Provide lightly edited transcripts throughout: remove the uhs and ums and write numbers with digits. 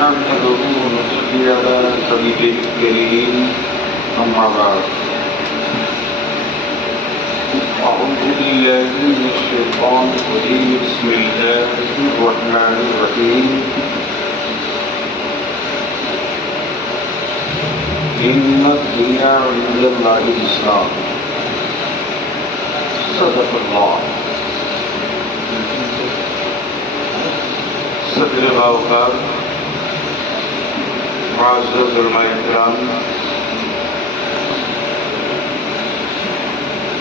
نحمده ونصلي على حبيبه الكريم أما بعد أعوذ بالله من الشيطان الرجيم بسم الله الرحمن الرحيم إن الدين عند الله الإسلام صدق الله صدر الأوقات معزز علماء کرام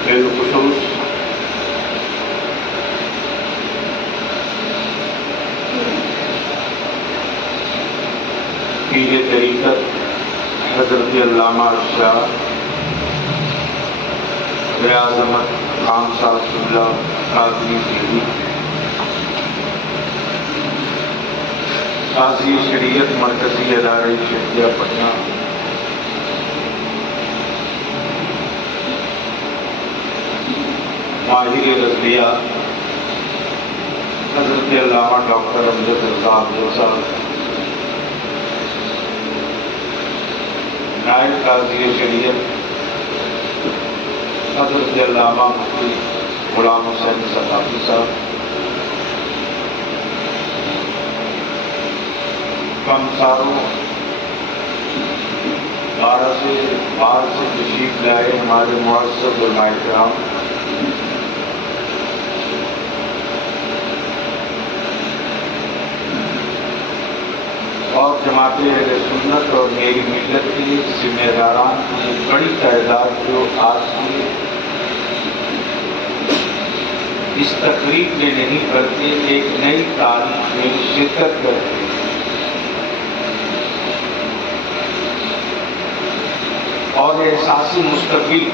بالخصوص پیر طریقت حضرت علامہ شاہ ریاض احمد خان صاحب اللہ قاضی دہلی قاضی شریعت مرکزی ادارے شہریہ پٹنہ ماہر رضویہ حضرت علامہ ڈاکٹر امجد رضا افضل صاحب نائب قاضی شریعت حضرت علامہ مفتی غلام حسین ثقافی صاحب کمساروں باہر سے تشریف لائے ہمارے معزز علماء کرام اور جماعت اہل سنت اور میری ملت کے ذمہ داران کی بڑی تعداد جو آج کی اس تقریب میں نہیں بلکہ ایک نئی تاریخ میں شرکت کرتے اور احساسی مستقبل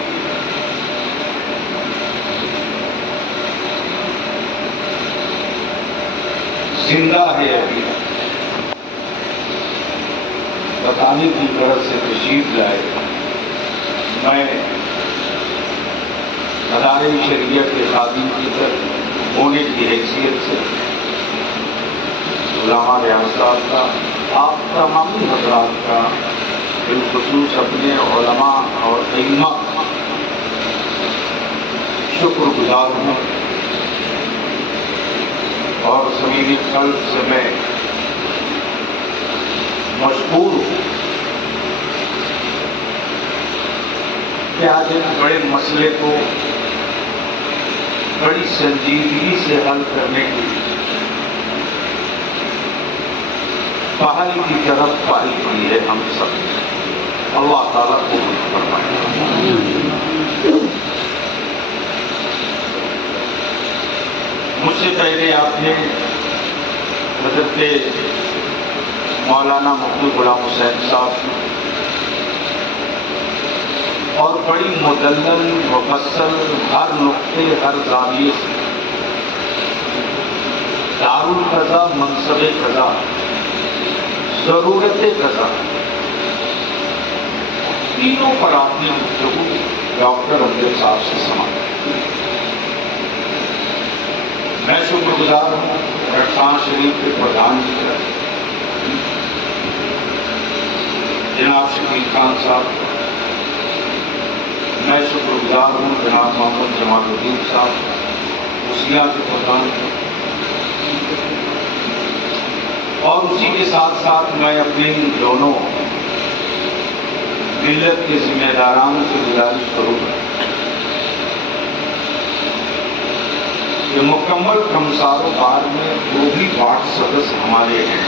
زندہ ہے ابھی بتانے کی غرض سے تشریف لائے میں ادارے شریعت کے خادم کی طرف ہونے کی حیثیت سے علامہ ریاض صاحب کا آپ تمامی حضرات کا بالخصوص اپنے علماء اور ائمہ شکر گزار ہوں اور صمیمی قلب سے میں مشکور ہوں کہ آج ایک بڑے مسئلے کو بڑی سنجیدگی سے حل کرنے کی پہل کی طرف پہل کی ہے ہم سب نے اللہ تعالیٰ کو فرمائے. مجھ سے پہلے آپ نے حضرت مولانا مفتی غلام حسین صاحب اور بڑی مدلل مفصل ہر نقطے ہر زاویے سے دارالقضا منصب قضا ضرورت قضا تینوں پر آپ نے گفتگو ڈاکٹر امجد صاحب سے سماعت. میں شکر گزار ہوں رٹان شریف کے پردھان کی طرف جناب شکیل خان صاحب. میں شکر گزار ہوں جناب محمد جمال الدین صاحب وسیلہ کے پردھان. اور اسی کے ساتھ ساتھ میں اپنے دونوں ملت کے ذمہ داران سے گزارش کروں گا کہ مکمل کمسار و بار میں جو بھی وارڈ سدس ہمارے ہیں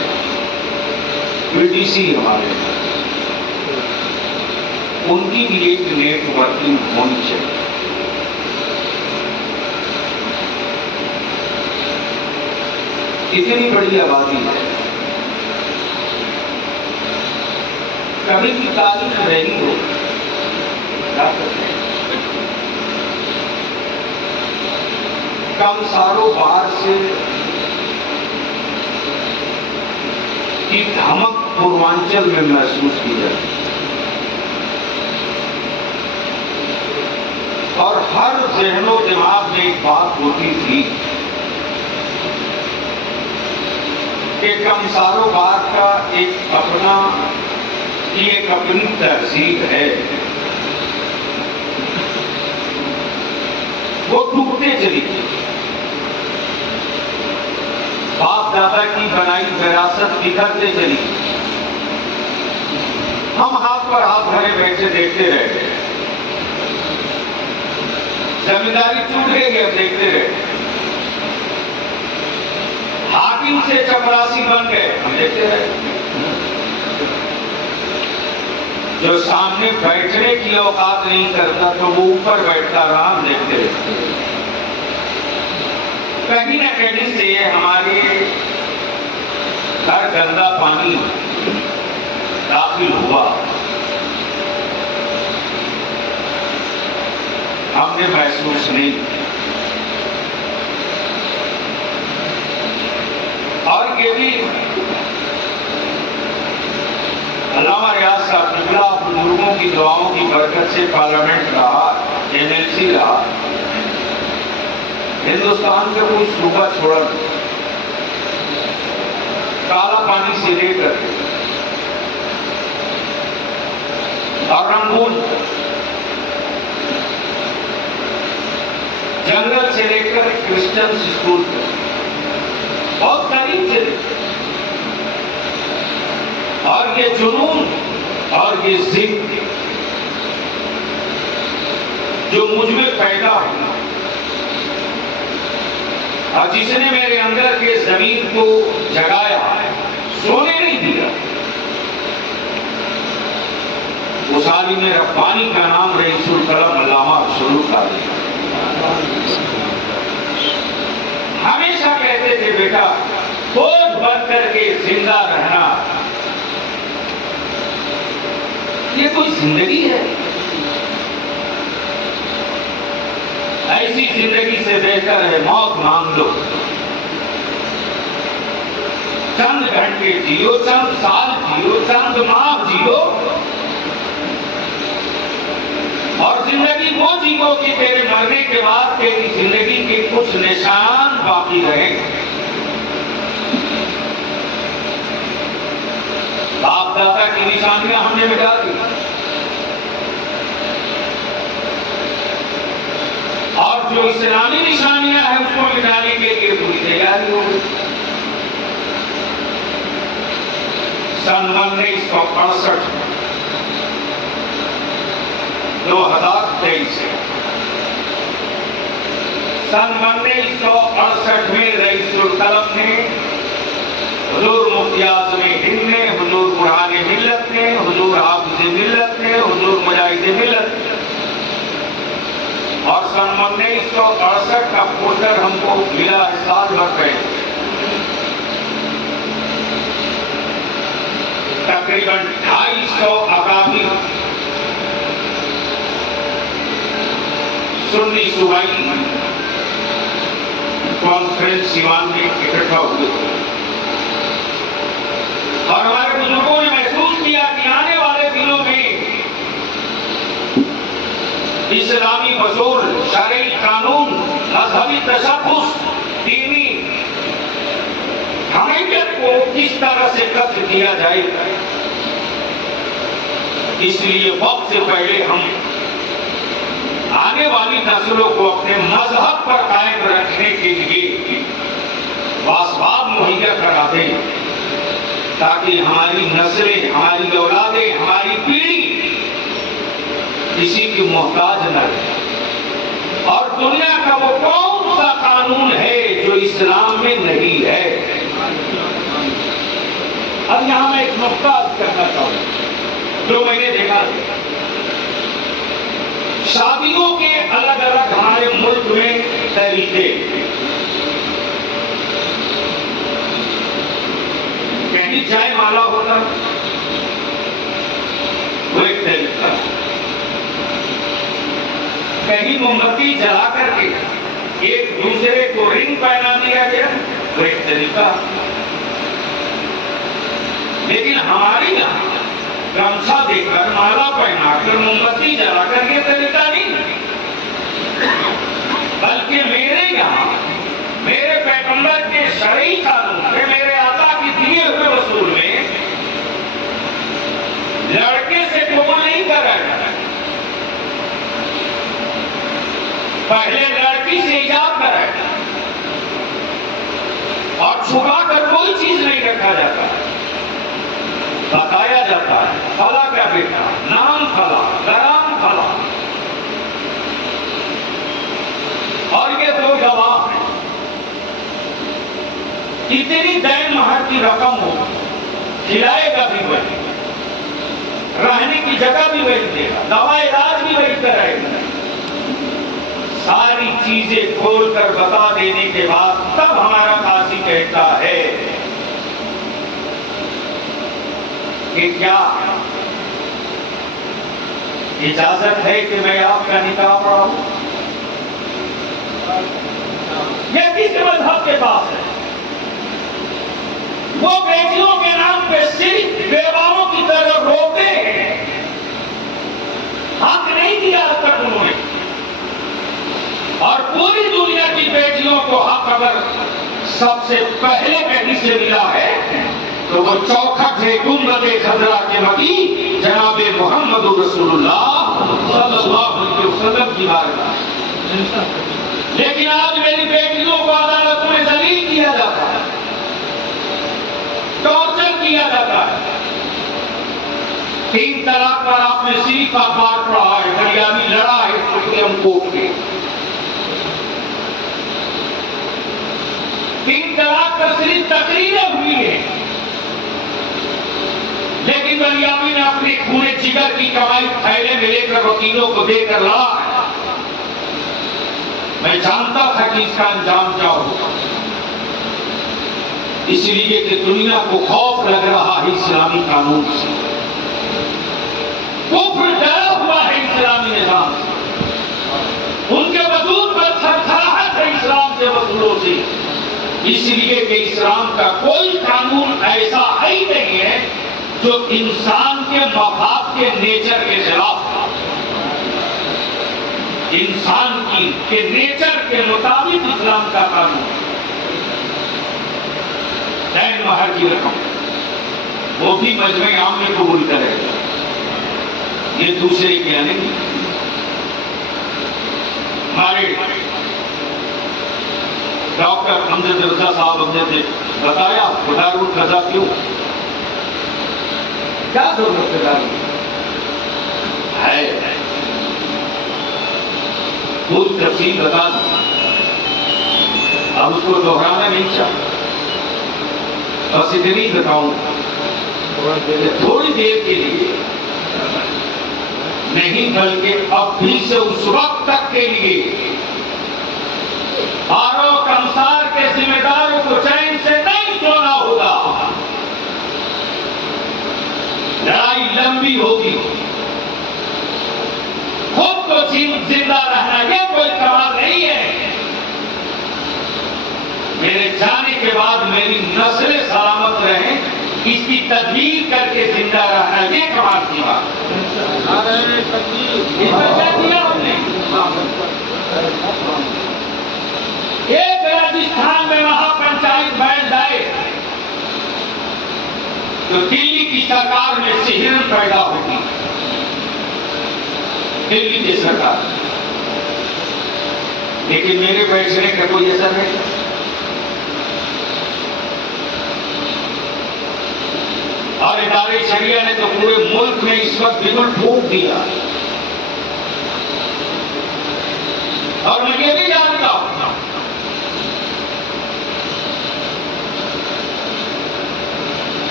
پی ڈی سی ہمارے ہیں ان کی بھی ایک نیٹ ورکنگ ہونی چاہیے. اتنی بڑی آبادی ہے کبھی بھی تاریخ رہی ہو کم ساروں باہر سے کی دھمک پوروانچل میں محسوس کی جاتی اور ہر ذہن و دماغ میں ایک بات ہوتی تھی کہ کمساروبار کا ایک اپنی تہذیب ہے، وہ ٹوٹتے چلی گئی۔ باپ دادا کی بنائی وراثت بکھرتے چلی گئی۔ ہم ہاتھ پر ہاتھ دھرے بیٹھے دیکھتے رہ گئے۔ زمینداری ٹوٹ گئی، اب دیکھتے رہے۔ حاکم سے چپراسی بن گئے، ہم دیکھتے رہے۔ جو سامنے بیٹھنے کی اوقات نہیں کرتا تو وہ اوپر بیٹھتا رہا، ہم دیکھتے رہے۔ کہیں نہ کہیں سے ہمارے گھر گندا پانی داخل ہوا، ہم نے محسوس نہیں۔ اور یہ بھی علامہ ریاض صاحب قبلہ بزرگوں کی دعاؤں کی برکت سے پارلیمنٹ رہا، NLC رہا، ہندوستان کا کوئی صوبہ چھوڑا نہیں۔ کالا پانی سے لے کر اور رنگون، جنگل سے لے کر کرسچن اسکول تک بہت قریب سے دیکھا۔ اور یہ جنون اور یہ ضد جو مجھ میں پیدا ہوا اور جس نے میرے اندر کے زمین کو جگایا، سونے نہیں دیا، اس عالم ربانی کا نام رئیس القلم علامہ افضل قادری۔ ہمیشہ کہتے تھے بیٹا فوج بن کر کے زندہ رہنا یہ کوئی زندگی ہے؟ ایسی زندگی سے بہتر ہے موت مانگ لو، چند گھنٹے جیو، چند سال جیو، چند ماہ جیو، اور زندگی وہ جیو کہ تیرے مرنے کے بعد تیری زندگی کے کچھ نشان باقی رہیں۔ باپ دادا کی نشانیاں ہم نے مٹا دی، اور جو اسلامی نشانیاں ہیں اس کو مٹانے کے لیے پوری تیاری ہو گئی۔ سن 1968 2023 سن 1968 میں رئیس القلم نے، حضور مفتی اعظم ہند نے، حضور برہان ملت نے، حضور حافظ ملت نے، حضور مجاہد ملت نے، اور سن 1968 کا پوسٹر ہم کو ملا ہے سال بھر پہلے، تقریباً 250 اکابر سنی صوبائی کانفرنس ایوان میں اکٹھا ہوئے، اور ہمارے بزرگوں نے محسوس کیا کہ آنے والے دنوں میں اسلامی اصول، شرعی قانون، مذہبی تشخص، دینی حمیت کو کس طرح سے قتل کیا جائے گا۔ اس لیے وقت سے پہلے ہم آنے والی نسلوں کو اپنے مذہب پر قائم رکھنے کے لیے واسباب مہیا کرا دیں، تاکہ ہماری نسلیں، ہماری اولادیں، ہماری پیڑھی کسی کی محتاج نہ رہے۔ اور دنیا کا وہ کون سا قانون ہے جو اسلام میں نہیں ہے؟ اب یہاں میں ایک نقطہ عرض کرنا چاہوں جو میں نے دیکھا، شادیوں کے الگ الگ ہمارے ملک میں طریقے، کہیں جائے مالا ہوتا وہ ایک طریقہ، کہیں موم بتی جلا کر کے ایک دوسرے کو رنگ پہنا دیا گیا وہ ایک طریقہ، لیکن ہماری یہاں گمچھا دے کر، مالا پہنا کر، موم بتی جلا کر یہ طریقہ نہیں، بلکہ میرے یہاں میرے پیغمبر کے شرعی قانون پہ، میرے آقا کی इतनी दैन महर की रकम हो, खिलाएगा भी वही, रहने की जगह भी वही देगा, दवा इलाज भी वही कराएगा। सारी चीजें खोल कर बता देने के बाद तब हमारा काशी कहता है कि क्या इजाजत है कि मैं आपका निकाह पढ़ाऊं? यह किस मजहब के पास है? वो बेटियों के नाम पे सिर्फ बेवाओं की तरह रोते हैं, हक नहीं दिया अब तक उन्होंने। और पूरी दुनिया की बेटियों को हक अगर सबसे पहले कहीं से मिला है तो वो चौखट है गुंबदे खजरा के मकी जनाबे मोहम्मद रसूलुल्लाह सल्लल्लाहु अलैहि वसल्लम की बारगाह। लेकिन आज मेरी बेटियों को अदालतों में जलील किया जाता है, टॉर्चर किया जाता है। 3 तलाक पर आपने सिर्फ अखबार पढ़ा है, फरियादी लड़ा है सुप्रीम कोर्ट में। 3 तलाक पर सिर्फ तकरीरें हुई है, लेकिन बलियामी ने अपने खूने जिगर की कमाई थैले में लेकर वकीलों को देकर लड़ा है। मैं जानता था कि इसका अंजाम क्या होगा, इसलिए कि दुनिया को खौफ लग रहा है इस्लामी कानून से, कुफ्र डरा हुआ है इस्लामी निजाम से, उनके वजूद पर थरथराहट है इस्लाम के वसूलों से। इसलिए कि इस्लाम का कोई कानून ऐसा है ही नहीं है जो इंसान के मफाद के नेचर के खिलाफ, इंसान के नेचर के मुताबिक इस्लाम का कानून। दैन महर की रकम वो भी मजमे आम में कबूल करेगा, ये दूसरे के नहीं। हमारे डॉक्टर अमजद रजा साहब अमजद ने बताया खुदारुल खजा क्यों, क्या जरूरत है, पूरी तफसील बता दी, अब उसको दोहराना नहीं चाहता। बस इतनी बताऊं थोड़ी देर के लिए नहीं, बल्कि अब भी से उस वक्त तक के लिए आरो कंसार के जिम्मेदारों को चैन से नहीं सोना होगा। लड़ाई लंबी होगी, खुद को जिंदा रहना ये कोई कमाल नहीं है। मेरे जाने के बाद मेरी नस्लें सलामत रहें, इसकी तदबीर करके जिंदा रहना ये कमाल की बात है। क्या किया हमने? एक राजस्थान में महापंचायत बैठ जाए तो दिल्ली की सरकार में सिहरन पैदा होगी, दिल्ली की सरकार। लेकिन मेरे बैठने का कोई असर नहीं। और इदारे शरिया ने तो पूरे मुल्क में इस वक्त बिगुल फूंक दिया। और मैं ये भी जानता हूं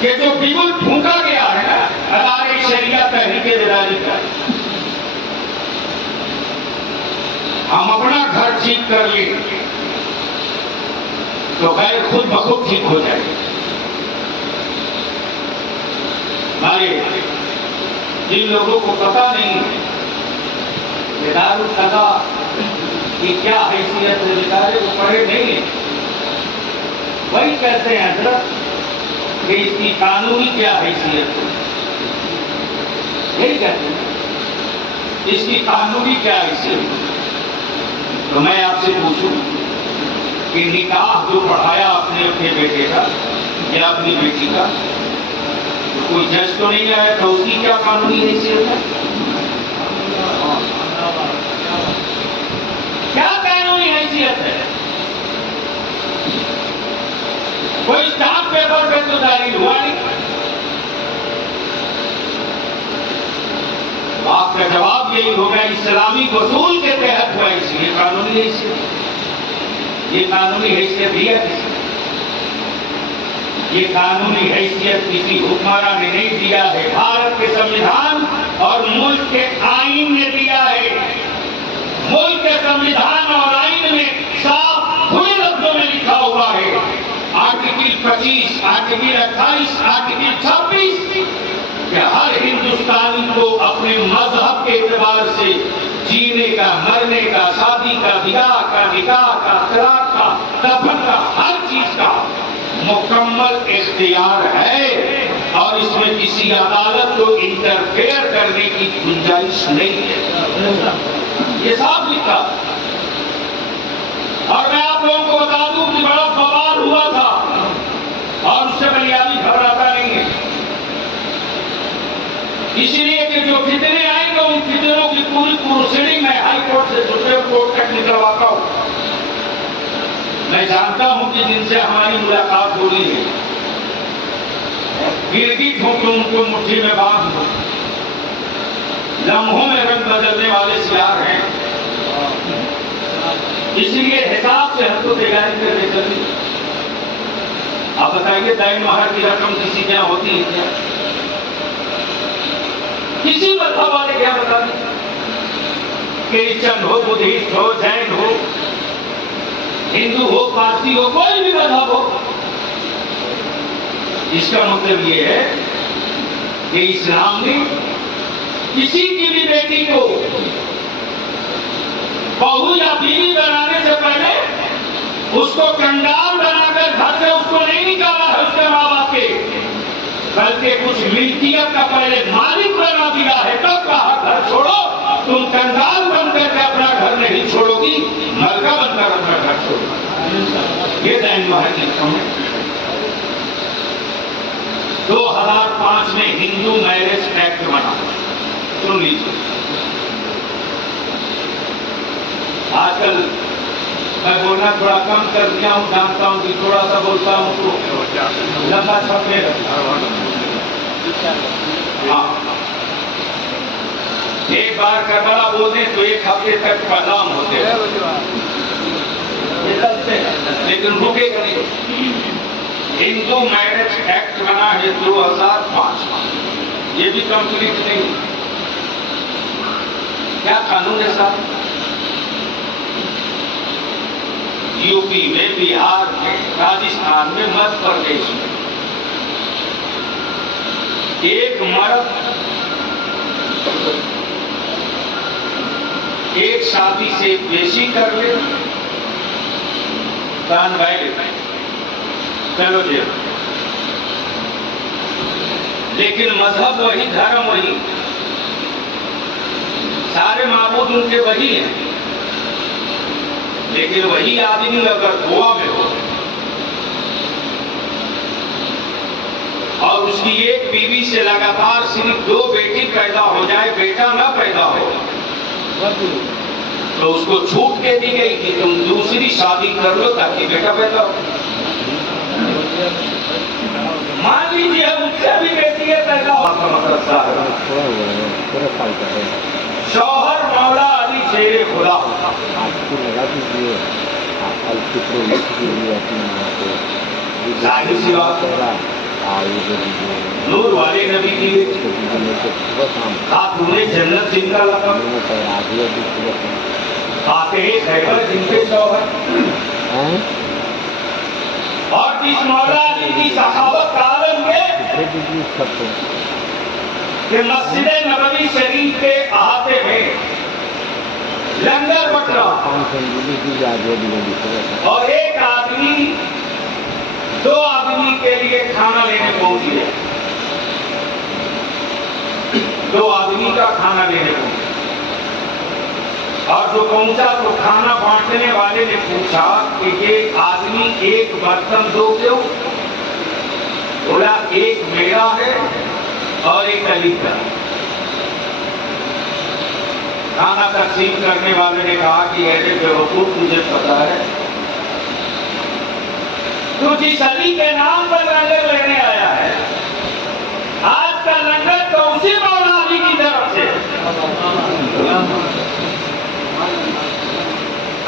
कि जो बिगुल फूंका गया है ना इदारे शरिया तहरीके बेदारी का, हम अपना घर ठीक कर लें तो गैर खुद बखुद ठीक हो जाएगा। हमारे जिन लोगों को पता नहीं है दारुल क़ज़ा की क्या हैसियत है, बेचारे को पढ़े नहीं है, वही कहते हैं हजरत कि इसकी कानूनी क्या हैसियत है, यही कहते हैं इसकी कानूनी क्या हैसियत है। तो मैं आपसे पूछूं कि निकाह जो पढ़ाया आपने अपने बेटे का या अपनी बेटी का, तो कोई जज तो नहीं आया था, उसकी क्या कानूनी हैसियत है? क्या कानूनी हैसियत है? कोई स्टाम्प पेपर पे तो जारी हुआ नहीं। आपका जवाब यही होगा इस्लामी उसूल के तहत हुआ, इसलिए कानूनी हैसियत, ये कानूनी हैसियत दिया किसी یہ قانونی حیثیت کسی حکمران نے نہیں دیا ہے، بھارت کے سنویدھان اور ملک کے آئین نے دیا ہے۔ ملک کے سنویدھان اور آئین میں صاف کھلے لفظوں میں لکھا ہوا ہے، آرٹیکل 25، آرٹیکل 28، آرٹیکل 26 کہ ہر ہندوستانی کو اپنے مذہب کے اعتبار سے جینے کا، مرنے کا، شادی کا، بیاہ کا، نکاح کا، طلاق کا، دفن کا، ہر چیز کا مکمل اختیار ہے، اور اس میں کسی عدالت کو انٹرفیئر کرنے کی گنجائش نہیں ہے۔ یہ صاف لکھا۔ اور میں آپ لوگوں کو بتا دوں کہ بڑا بوال ہوا تھا، اور اس سے بلیابی گھبراتا نہیں ہے، اسی لیے کہ جو فتنے آئیں گے ان فتنوں کی پوری پروسیڈنگ میں ہائی کورٹ سے سپریم کورٹ تک نکلواتا ہوں۔ میں جانتا ہوں کہ جن سے ہماری ملاقات ہو رہی ہے، گرگٹ ہوں کہ ان کو مٹھی میں باندھ دو، لمحوں میں رنگ بدلنے والے سیاہ ہیں، اس لیے حساب سے ہم کو تیاری کرنے چلی۔ آپ بتائیے دائیں مہر کی رقم کسی کے یہاں ہوتی ہے کیا؟ کسی مذہب والے کیا بتا دیں؟ کرسچن ہو، بدھسٹ ہو، جین ہو، ہندو ہو، پارسی ہو، کوئی بھی مذہب ہو، اس کا مطلب یہ ہے کہ اسلام نے کسی کی بھی بیٹی کو بہو یا بیوی بنانے سے پہلے اس کو کنگال بنا کر گھر سے اس کو نہیں نکالا ہے اس کے ماں باپ کے، بلکہ کچھ ملکیت کا پہلے مالک بنا دیا ہے، تب کہا گھر چھوڑو، تم کنگال بن کر کے اپنا گھر نہیں چھوڑو گی، ملکہ بن کر اپنا گھر چھوڑو۔ یہ دائیں مہر کی رقم ہے۔ 2005 میں ہندو میرج ایکٹ بنا، سن لیجیے۔ آج کل میں بولنا تھوڑا کم کر دیا ہوں، جانتا ہوں کہ تھوڑا سا بولتا ہوں تو لمبا چھپنے لگتا۔ ہاں، ایک بار کربلا بول دیں تو ایک ہفتے تک پیغام ہوتے ہیں، لیکن رکے گا نہیں۔ ہندو میرج ایکٹ بنا ہے 2005 میں، یہ بھی کمپلیٹ نہیں۔ کیا قانون ہے صاحب؟ یو پی میں، بہار میں، راجستھان میں، مدھیہ پردیش میں ایک مرد ایک شادی سے بیشی کر لے، کان بھائی لیتا ہے، چلو جی، لیکن مذہب وہی، دھرم وہی، سارے معبود ان کے وہی ہیں، لیکن وہی آدمی اگر گوا میں ہو اور اس کی ایک بیوی سے لگاتار صرف 2 بیٹی پیدا ہو جائے، بیٹا نہ پیدا ہو، تو اس کو چھوٹ کے دی گئی کہ تم دوسری شادی کر لو تاکہ بیٹا پیدا ہو۔ مان لیجیے اس سے بھی بیٹی پیدا ہو، شوہر مولا علی شیر خدا، ظاہر سی بات، نور والے نبی کی خاتون جنت جن کا لقب، فاتح خیبر جن کے شوہر، اور جس مولا علی کی صحابت کا عالم ہے کہ مسجد نبوی شریف کے احاطے میں لنگر بٹ رہا، اور ایک آدمی 2 آدمی کے لیے کھانا لینے پہنچی ہے، 2 آدمی کا کھانا لینے پہنچا، اور جو پہنچا تو کھانا بانٹنے والے نے پوچھا کہ یہ آدمی ایک برتن دو کیوں؟ بولا ایک میرا ہے اور ایک علی کا۔ کھانا تقسیم کرنے والے نے کہا کہ ایسے بیوقوف، مجھے پتا ہے تو جس علی کے نام پر لنگر لینے آیا ہے، آج کا لنگر تو اسی مولا علی کی طرف سے۔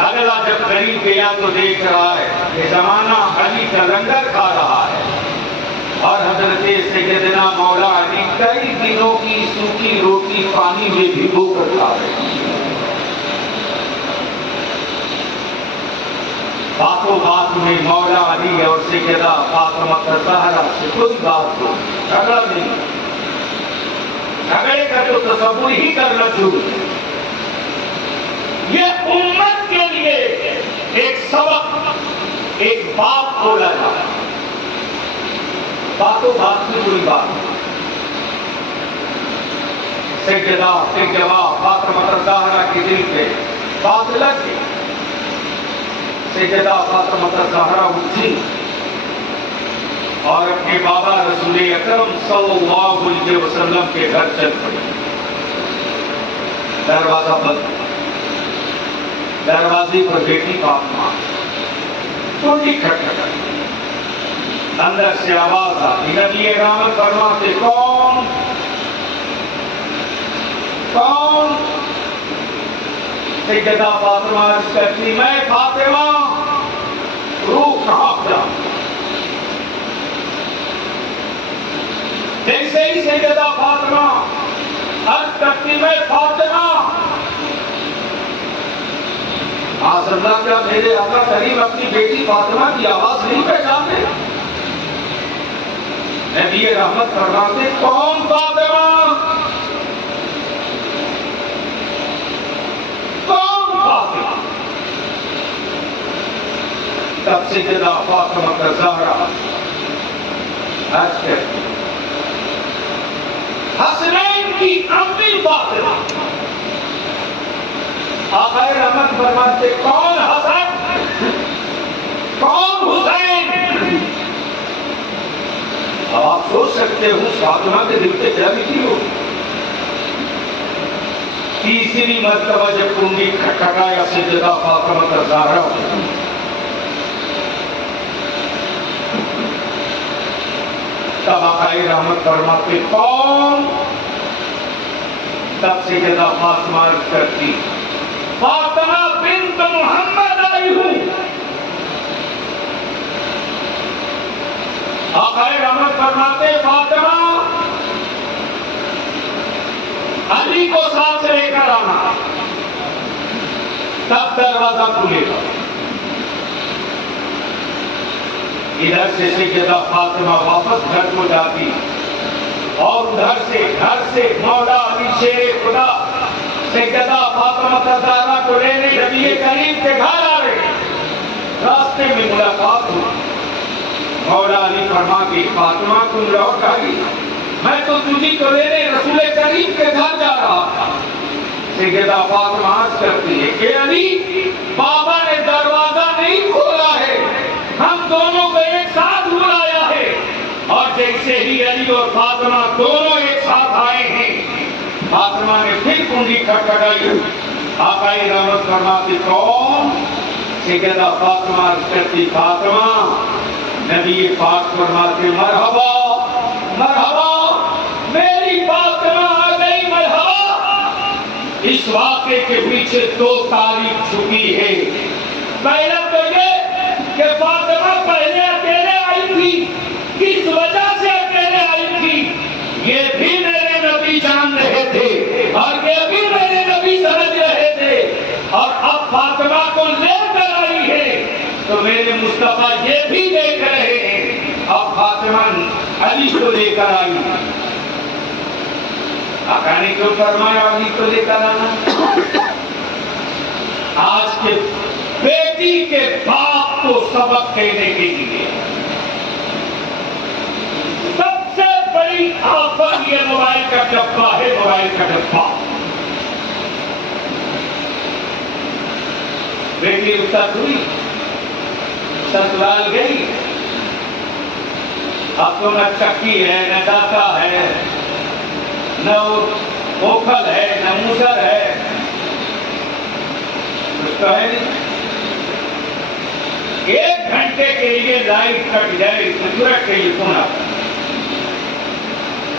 اگلا جب قریب گیا تو دیکھ رہا ہے کہ زمانہ علی کا لنگر کھا رہا ہے، سیدنا مولا علی کئی دنوں کی سوکھی روٹی پانی میں بھگو کر کھا رہے ہیں۔ باتوں بات میں مولا علی اور سیدہ فاطمہ الزہرا سے کوئی بات ہو، جھگڑا نہیں، جھگڑے کا تو تصور ہی کرنا شروع۔ یہ امت کے لیے ایک سبق، ایک بات کھولا جائے۔ باتوں بات میں کوئی بات نہیں۔ سیدہ فاطمہ الزہرا کے دل پہ بات لگ گئی۔ سیدہ فاطمہ الزہرا اٹھی اور اپنے بابا رسول اکرم صلی اللہ علیہ وسلم کے گھر چل پڑی۔ دروازہ بند، دروازے پر بیٹی فاطمہ، کنڈی کھٹکھٹائی، اندر سے آواز آتی، نبی رحمت فرماتے کون؟ کون؟ سیدہ فاطمہ عرض کرتی میں فاطمہ، روح کہاں جاؤں؟ جیسے ہی سیدہ فاطمہ عرض کرتی میں فاطمہ، معاذ اللہ کیا میرے آقا کریم اپنی بیٹی فاطمہ کی آواز نہیں پہچانتے؟ نبی رحمت فرماتے کون فاطمہ؟ کون فاطمہ؟ تب سیدہ فاطمہ الزہرا عرض کرتی حسنین کی امی فاطمہ۔ آقا رحمت فرماتے کون حسن؟ کون حسین؟ اب آپ سوچ سکتے ہو فاطمہ کے دل پہ کیا بیتی ہو۔ تیسری مرتبہ جب کنڈی کھٹکھٹایا سیدہ فاطمہ الزہرا، تب آقا رحمت فرماتے کون؟ تب سیدہ فاطمہ عرض کرتی فاطمہ بنت محمد آئی ہوں۔ آقا رحمت فرماتے فاطمہ علی کو ساتھ لے کر آنا، تب دروازہ کھلے گا۔ ادھر سے سیدہ فاطمہ واپس گھر کو جاتی اور گھر سے مولا علی شیر خدا سیدہ فاطمہ الزہرا کو لینے نبی کریم کے گھر آ رہے۔ راستے میں ملاقات ہوئی، مولا علی فرماتے فاطمہ تم لوٹ آئی، میں تو تجھی کو لینے رسول کریم کے گھر جا رہا تھا۔ سیدہ فاطمہ عرض کرتی ہے کہ علی بابا نے دروازہ نہیں کھولا ہے، ہم دونوں کو ایک ساتھ بلایا ہے۔ اور جیسے ہی علی اور فاطمہ دونوں ایک ساتھ آئے ہیں، فاطمہ نے پھر کنڈی کھٹکھٹائی۔ آقا رحمت فرماتے کون؟ سیدہ فاطمہ عرض کرتی فاطمہ۔ نبی پاک فرماتے مرحبا مرحبا، میری فاطمہ آ گئی، مرحبا۔ اس واقعے کے پیچھے دو تاریخ چھپی ہے۔ پہلا تو یہ کہ فاطمہ پہلے اکیلے آئی تھی، کس وجہ سے اکیلے آئی تھی یہ بھی میرے نبی جان رہے تھے اور یہ بھی میرے نبی سمجھ رہے تھے، اور اب فاطمہ کو لے کر آئی ہے تو میرے مصطفیٰ یہ بھی دیکھ رہے ہیں۔ اب فاطمہ علی کو لے کر آئی، آقا نے کیوں فرمایا علی کو لے کر آنا؟ آج کے بیٹی کے باپ کو سبق دینے کے لیے سب سے بڑی آفت یہ موبائل کا ڈبہ ہے، موبائل کا ڈبہ۔ بیٹی رخصت ہوئی، سسرال گئی، اب تو نہ چکی ہے، نہ داتا ہے، نہ اوکھل ہے، نہ موسر ہے، کچھ تو ہے نہیں۔ ایک گھنٹے کے لیے لائٹ کٹ جائے تو ترنت ٹیلیفون آتا،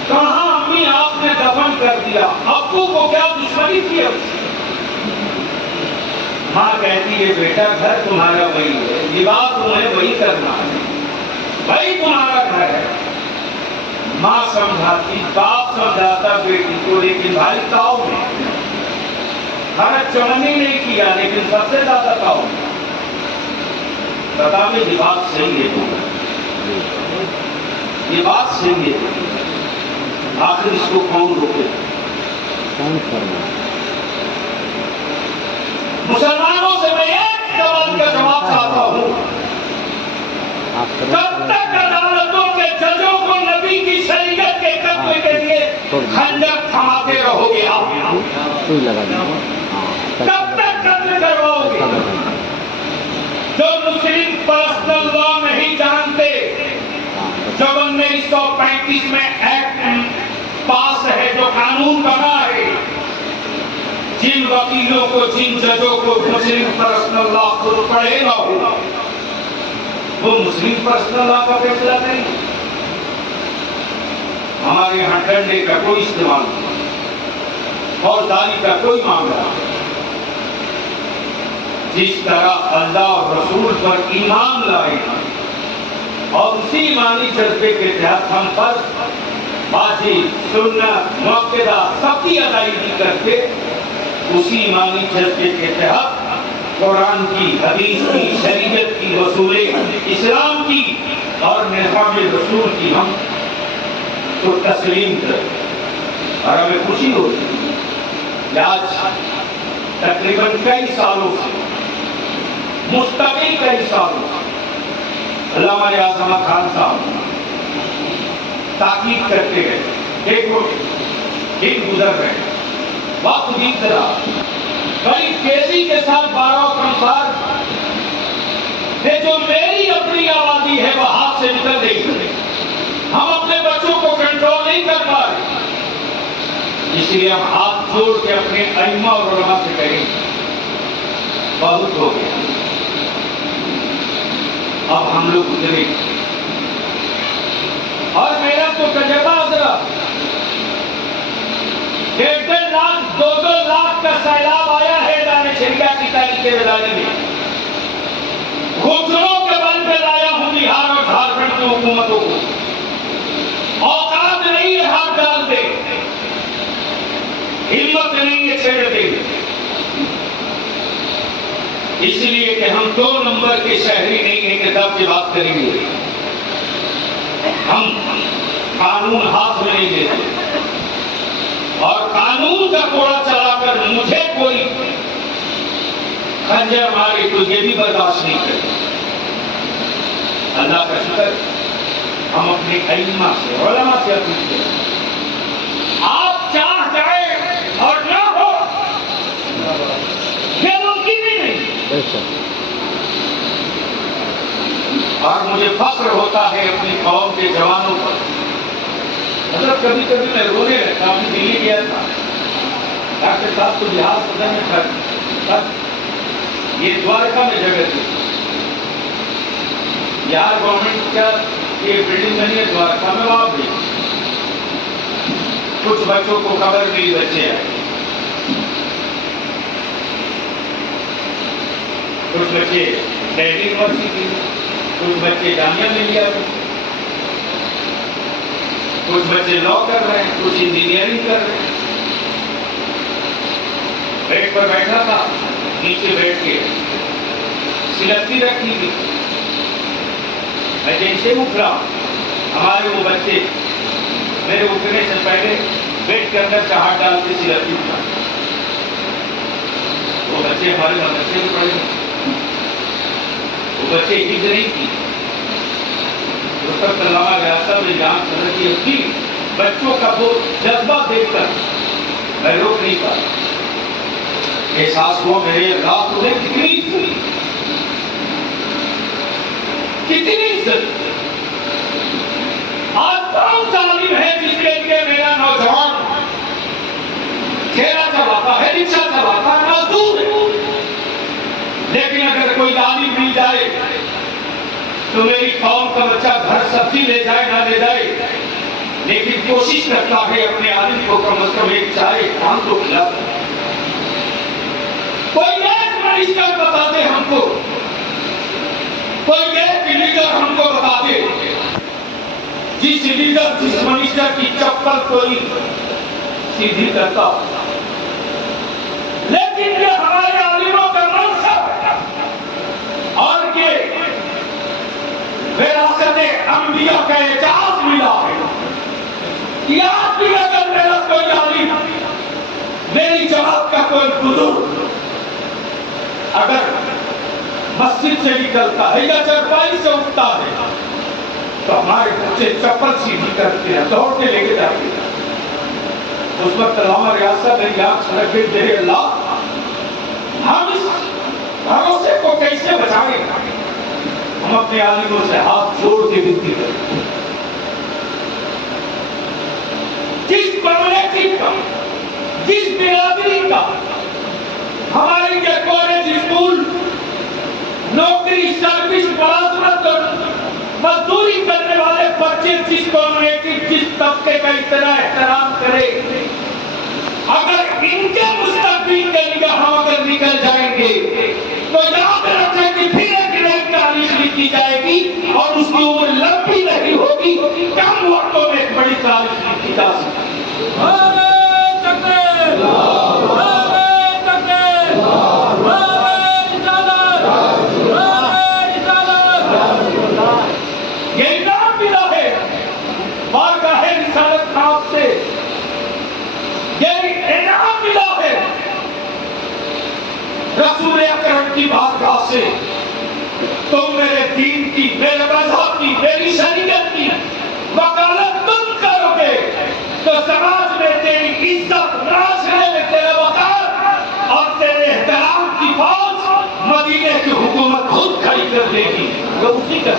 کہاں امی آپ نے دفن کر دیا، ابو کو کیا دشمنی تھی اب سے؟ ماں کہتی ہے بیٹا گھر تمہارا وہی ہے، لباس تمہیں وہی کرنا ہے، وہی تمہارا گھر ہے۔ ماں समझाती, बाप समझाता बेटी को, लेकिन भाई ताऊ ने खर्च चमनी नहीं किया, लेकिन सबसे ज्यादा ताऊ बता में ये बात सही है, ये बात सही है, आखिर इसको कौन रोके? कौन फरमाए? मुसलमानों से मैं एक सवाल का जवाब चाहता हूँ, कब तक अदालतों के जजों को नबी की शरीयत के कत्ल के लिए खंजर थमाते रहोगे आप? सुई लगा दो। कब तक कत्ल करवाओगे? जो मुस्लिम पर्सनल लॉ नहीं जानते, जब 1935 में एक्ट पास है, जो कानून बना है, जिन वकीलों को, जिन जजों को मुस्लिम पर्सनल लॉ खुद पढ़ेगा होगा, वो मुस्लिम पर्सनल लॉ का फैसला नहीं। हमारे यहाँ डंडे का कोई इस्तेमाल नहीं, फौजदारी का कोई मामला नहीं। जिस तरह अल्लाह और रसूल पर ईमान लाए और उसी ईमानी जज्बे के तहत हम पर बाजी, सुन्नत, मुअक्किदा सबकी अदायगी करके, उसी ईमानी जज्बे के तहत कुरान की, हदीस की, शरीयत की, रसूल इस्लाम की और निज़ाम रसूल की हम तो तस्लीम करें। और हमें खुशी होती है आज तकरीबन कई सालों से, मुस्तकिल कई सालों से अल्लामा आज़म खान साहब ताकीद करते हैं, देखो दिन गुजर रहे, वक्त बीत रहा, बड़ी तेजी के साथ 12 कंसार ये जो मेरी अपनी आबादी है वह हाथ से निकल रही है, हम अपने बच्चों को कंट्रोल नहीं कर पा रहे, इसलिए हम हाथ जोड़ के अपने अइम्मा और उलमा से कहेंगे बहुत हो गया, अब हम लोग गुजरे। और मेरा तो तजर्बा जरा 1.5 लाख 2-2 लाख का सैलाब आया है दाने शरिया की तारीख के विदाई में, घुटनों के बल पे लाया हूं बिहार और झारखंड की हुकूमतों को, औकात नहीं है हाथ डाल दे, हिम्मत नहीं है छेड़ दे, इसलिए कि हम 2 नंबर के शहरी नहीं है किताब की बात करेंगे, हम कानून हाथ में नहीं लेते और कानून का कोड़ा चलाकर मुझे कोई खंजर मारे तो ये भी बर्दाश्त नहीं करते। अल्लाह का शुक्र हम अपने अइम्मा से, उलमा से अपील करें, आप चाह जाए और ना हो ये मुमकिन ही नहीं। और मुझे फख्र होता है अपनी कौम के जवानों पर, मतलब कभी कभी मैं रोने लगता हूँ। दिल्ली गया था, डॉक्टर साहब को बिहार सदन में था, ये द्वारका में जगह थी, बिहार गवर्नमेंट का ये बिल्डिंग बनी है द्वारका में, वहां भी कुछ बच्चों को खबर मिली, बच्चे आए, कुछ बच्चे दिल्ली यूनिवर्सिटी, कुछ बच्चे जामिया मिलिया, कुछ बच्चे लॉ कर रहे हैं, कुछ इंजीनियरिंग कर रहे हैं। बेड पर बैठा था, नीचे बैठ के सिलैक्टी रखी थी, मैं जैसे उठा, हमारे वो बच्चे मेरे उठने से पहले बेड के अंदर से हाथ डाल के सिलैक्टी उठा, वो बच्चे हमारे मदरसे में पढ़े, वो बच्चे हिज नहीं की, की बच्चों का वो जज्बा देखकर मैं रोक नहीं पाया, एहसास हुआ मेरे अल्लाह तुम्हें कितनी इज्जत, आज कौन सा आलिम है जिसके लिए मेरा नौजवान ठेला चलाता है, रिक्शा चलाता है, मजदूर है, लेकिन अगर कोई आलिम मिल जाए तो मेरी कौम का बच्चा घर सब्जी ले जाए ना ले जाए, लेकिन कोशिश करता है अपने आलिम को कम से कम एक चाय काम तो खिला दे। कोई एक मिनिस्टर बता दे हमको, कोई एक लीडर हमको बता दे जिस लीडर जिस मिनिस्टर की चप्पल कोई सीधी करता, लेकिन ये हमारे आलिमों का मनसब और ये विरासत अंबिया का एजाज मिला है कि आज भी अगर मेरा कोई आलिम, मेरी जमात का कोई बुजुर्ग अगर मस्जिद से निकलता है या चरपाई से उठता है तो हमारे बच्चे चप्पल सीधी करते हैं, दौड़ के लेके जाते हैं। उस वक्त अल्लामा रियासत मेरी आंख छलक गई, मेरे अल्लाह हम इस भरोसे को कैसे बचाएं? हम अपने आलिमों से हाथ जोड़ के विनती करें। जिस कम्युनिटी का, जिस बिरादरी का हमारे ये कॉलेज, स्कूल, नौकरी, सर्विस, मुलाजमत और मजदूरी करने वाले बच्चे जिस कम्युनिटी, जिस तबके का इतना एहतराम करे, अगर इनके मुस्तकबिल के लिए हम अगर निकल जाएंगे तो याद रखें कि फिर एक नई तारीख लिखी जाएगी और उसकी उम्र लंबी नहीं होगी, कम वक्तों में एक बड़ी तारीख लिखी जा सकती है। ये इनाम मिला है बारगाह रिसालत खाब से, ये इनाम मिला है रसूल अकरम की बारगाह से। तुम मेरे दीन की, मेरे मजहब की, मेरी शरीयत की वकालत तुम करोगे तो समाज में तेरी इज्जत, माशरे में तेरा वकार और तेरे एहतराम की फौज मदीने की हुकूमत खुद खड़ी कर देगी। वो उसी का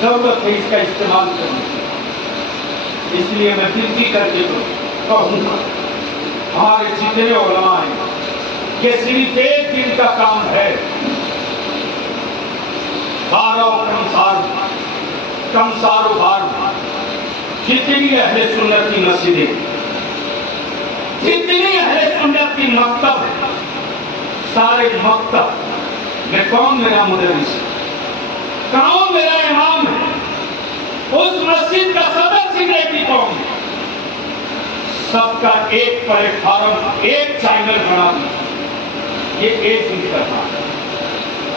जरूरत है इसका इस्तेमाल करने की। इसलिए मैं विनती करके कहूँगा हमारे जितने उलमा हैं, ये सिर्फ एक दिन का काम है। 12 कमसारो बार जितनी अहले सुन्नत की मस्जिदें, जितनी अहले सुन्नत की मकतब है, सारे मकतब में कौन मेरा मुदर्रिस है, कौन मेरा इमाम है, उस मस्जिद का सदर सिक्रेटरी कौन है, सबका एक प्लेटफॉर्म, एक चैनल बना दिया। ये एक दिन का काम है।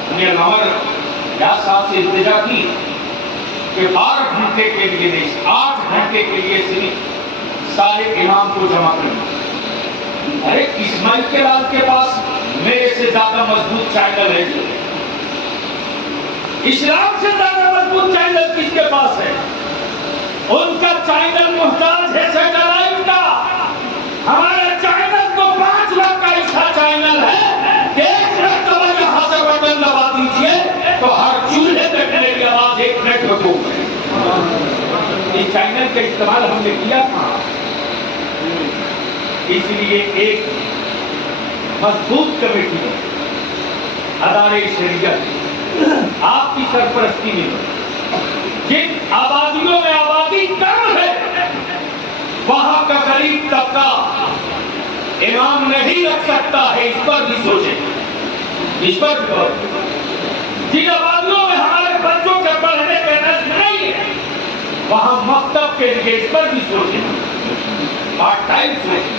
हमने हमारे या साहब से इल्तिजा की कि 12 घंटे के लिए नहीं, 8 घंटे के लिए सिर्फ सारे इमाम को जमा करना। अरे इस्माइल के लाल के पास मेरे से ज्यादा मजबूत चैनल है जी। इस्लाम से ज्यादा मजबूत चैनल किसके पास है? उनका चैनल मुहताज है सैटेलाइट का। हमारा चैनल तो 5 लाख का ऐसा चैनल है, 1 मरतबा यहाँ से बटन दबा दीजिए तो हर चूल्हे तक मेरी आवाज 1 मिनट में पहुंच गई। इस चैनल का इस्तेमाल हमने किया था। इसलिए एक मजबूत कमेटी है, अदारे शरीयत आपकी सरपरस्ती में, जिन आबादियों में आबादी कम है वहां का गरीब तबका इमाम नहीं रख सकता है। इस पर भी सोचें, इस पर भी। जिन आबादियों में हमारे बच्चों के पढ़ने का नस्ल नहीं है वहां मकतब के लिए, इस पर भी सोचें, पार्ट टाइम सोचें।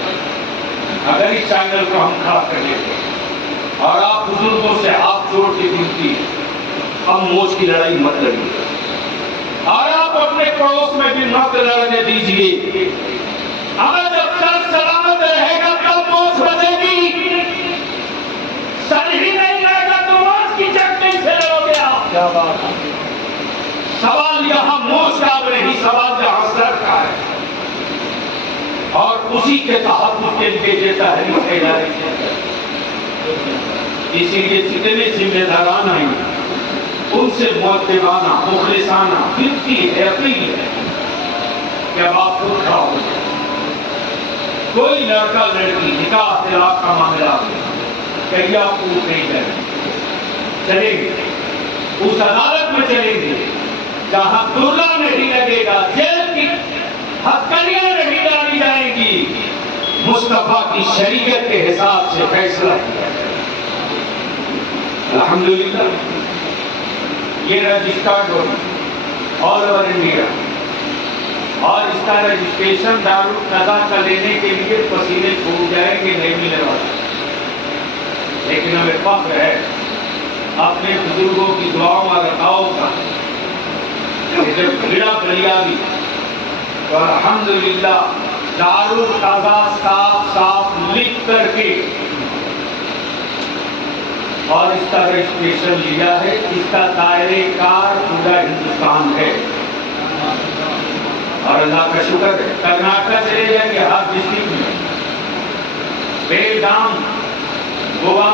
अगर इस चैनल को हम खड़ा कर लेते और आप बुजुर्गों से हाथ जोड़ के विनती है, हम मोच की लड़ाई मत लड़िए और आप अपने पड़ोस में भी मत लड़ने दीजिए। अगर जब सर सलामत रहेगा तब मोच बजेगी, सर ही नहीं रहेगा तो मोच की जंग कैसे लड़ोगे आप? क्या बात है। सवाल यहाँ मोच का नहीं, सवाल यहाँ सर का है और उसी के तहत उसके लिए देता है। इसीलिए जितने जिम्मेदारान हैं उनसे मुअद्दिबाना, मुखलिसाना विनती है, अपील है कि अब आप खुद खड़ा हो जाए। कोई लड़का लड़की निकाह तलाक का मामला कहीं आप पूछ नहीं करें, चलेंगे उस अदालत में, चलेंगे जहां तुरला नहीं लगेगा, जेल की हथकड़ियां नहीं डाली जाएंगी, मुस्तफा की शरीयत के हिसाब से फैसला किया जाएगा। अल्हम्दुलिल्लाह ये रजिस्टर्ड हो ऑल ओवर इंडिया, और इसका रजिस्ट्रेशन दारुल कज़ा का लेने के लिए पसीने छूट जाएंगे, नहीं मिलने वाला। लेकिन हमें फख्र है अपने बुजुर्गों की दुआओं और रकाओं का, जब भिड़ा बलियादी तो अल्हम्दुलिल्लाह दारुल कज़ा साफ साफ लिख करके और इसका रजिस्ट्रेशन लिया है। इसका दायरे कार पूरा हिंदुस्तान है, और अल्लाह का शुक्र है कर्नाटक चले जाएंगे हर डिस्ट्रिक्ट में। बेलगाम गोवा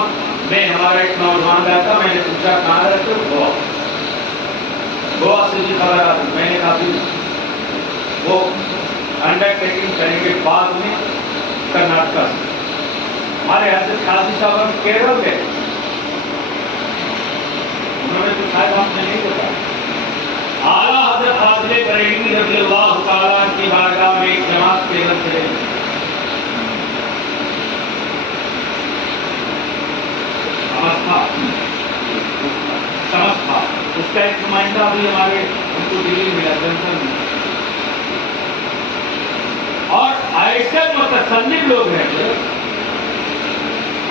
में हमारा एक नौजवान रहता, मैंने पूछा कहाँ रहते हो? गोवा से जी खबर आ रही। मैंने कहा वो अंडरटेकिंग करेंगे बाद में कर्नाटक से। हमारे हजरत काजी साहब हम केरल गए, उन्होंने तो शायद आपने नहीं बताया। आला हजरत फाज़िले बरेलवी रज़ियल्लाहु ताला की बारगाह में एक जमात केरल से समझ था, उसका एक नुमाइंदा भी हमारे उनको दिल्ली मिला जंक्शन में। और ऐसे मुतसल्लिम लोग हैं,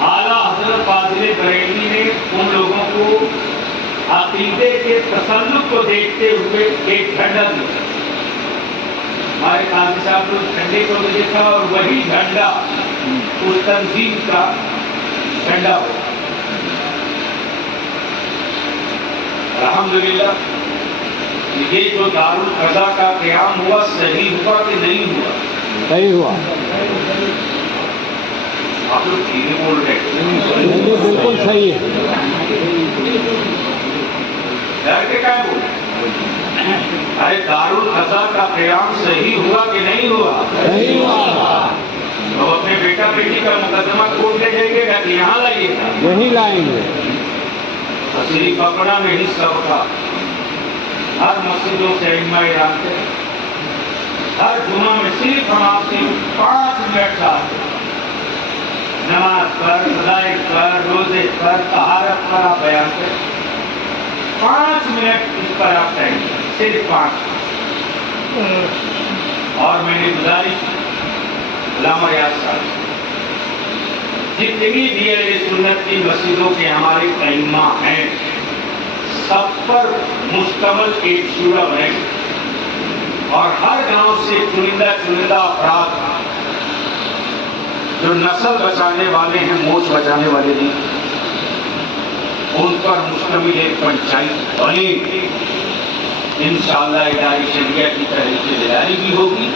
आला हजरत फाज़िले बरेलवी ने उन लोगों को अकीदे के तसल्लुक को देखते हुए एक झंडा दिया। हमारे काजी साहब ने उस झंडे को भी देखा और वही झंडा उस तंजीम का झंडा हो। अल्हम्दुलिल्लाह ये जो दारुल कज़ा का क़याम हुआ सही हुआ कि नहीं हुआ? सही हुआ। आप लोग धीरे बोल रहे हैं। बिल्कुल सही है। डर के क्या बोल? अरे दारुल कज़ा का क़याम सही हुआ कि नहीं हुआ? सही हुआ। तो अपने बेटा बेटी का मुकदमा कोर्ट ले जाइएगा कि यहाँ लाइएगा? यही लाएंगे। असली पकड़ा नहीं सबका। हर मस्जिदों से इमाम जानते हैं, हर जुमा में सिर्फ हम आपसे 5 मिनट चाहते हैं। नमाज पर, फज़ाइल पर, रोजे पर, तहारत पर आप बयान करें। 5 मिनट इस पर आप कहेंगे, सिर्फ 5। और मैंने गुजारिश उलमा रियाज साहब जितनी भी अहले सुन्नत की मस्जिदों के हमारे अइम्मा हैं, सब पर मुश्तमल एक शूरा बने और हर गांव से चुनिंदा चुनिंदा अफराद जो नस्ल बचाने वाले हैं, मोच बचाने वाले नहीं, उन पर मुश्तमिल एक पंचायत बने। इंशाअल्लाह इदारे शरिया की तहरीक भी होगी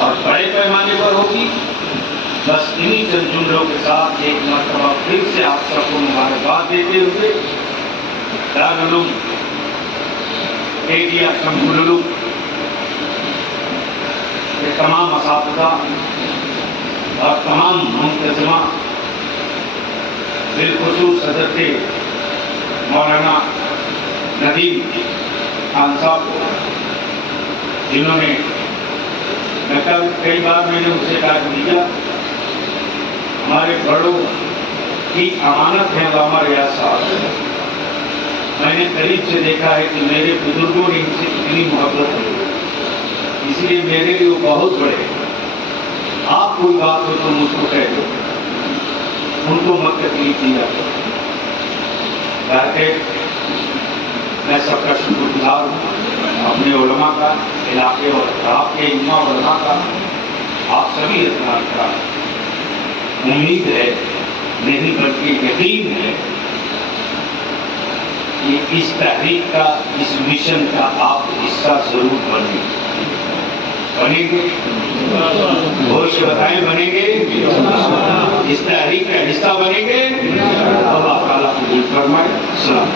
और बड़े पैमाने पर होगी। बस इन्हीं चंद जुमलों के साथ एक मरतबा फिर से आप सबको मुबारकबाद देते हुए दारुल एरिया शम्भुलुलु के तमाम असातिज़ा और तमाम मुंतज़िमा, बिलखुसूस हज़रत मौलाना नदीम खान साहब को, जिन्होंने कई बार मैंने उनसे कहा दीजिए हमारे बड़ों की अमानत है उलमा रियाज साहब। मैंने करीब से देखा है कि मेरे बुजुर्गों ने इनसे इतनी मोहब्बत की, इसलिए मेरे लिए वो बहुत बड़े। आप कोई बात हो तो मुझको कह दो, उनको मत तकलीफ दी जाती। मैं सबका शुक्रगुजार हूँ, अपने उलमा का, इलाके और आपके इम्मा उलमा का, आप सभी हज़रात का। उम्मीद है नहीं बल्कि यकीन है कि इस तहरीक का, इस मिशन का आप हिस्सा जरूर बनेंगे। होश बताएं, बनेंगे? इस तहरीक का हिस्सा बनेंगे। अल्लाह ताला कबूल फरमाए। सलाम।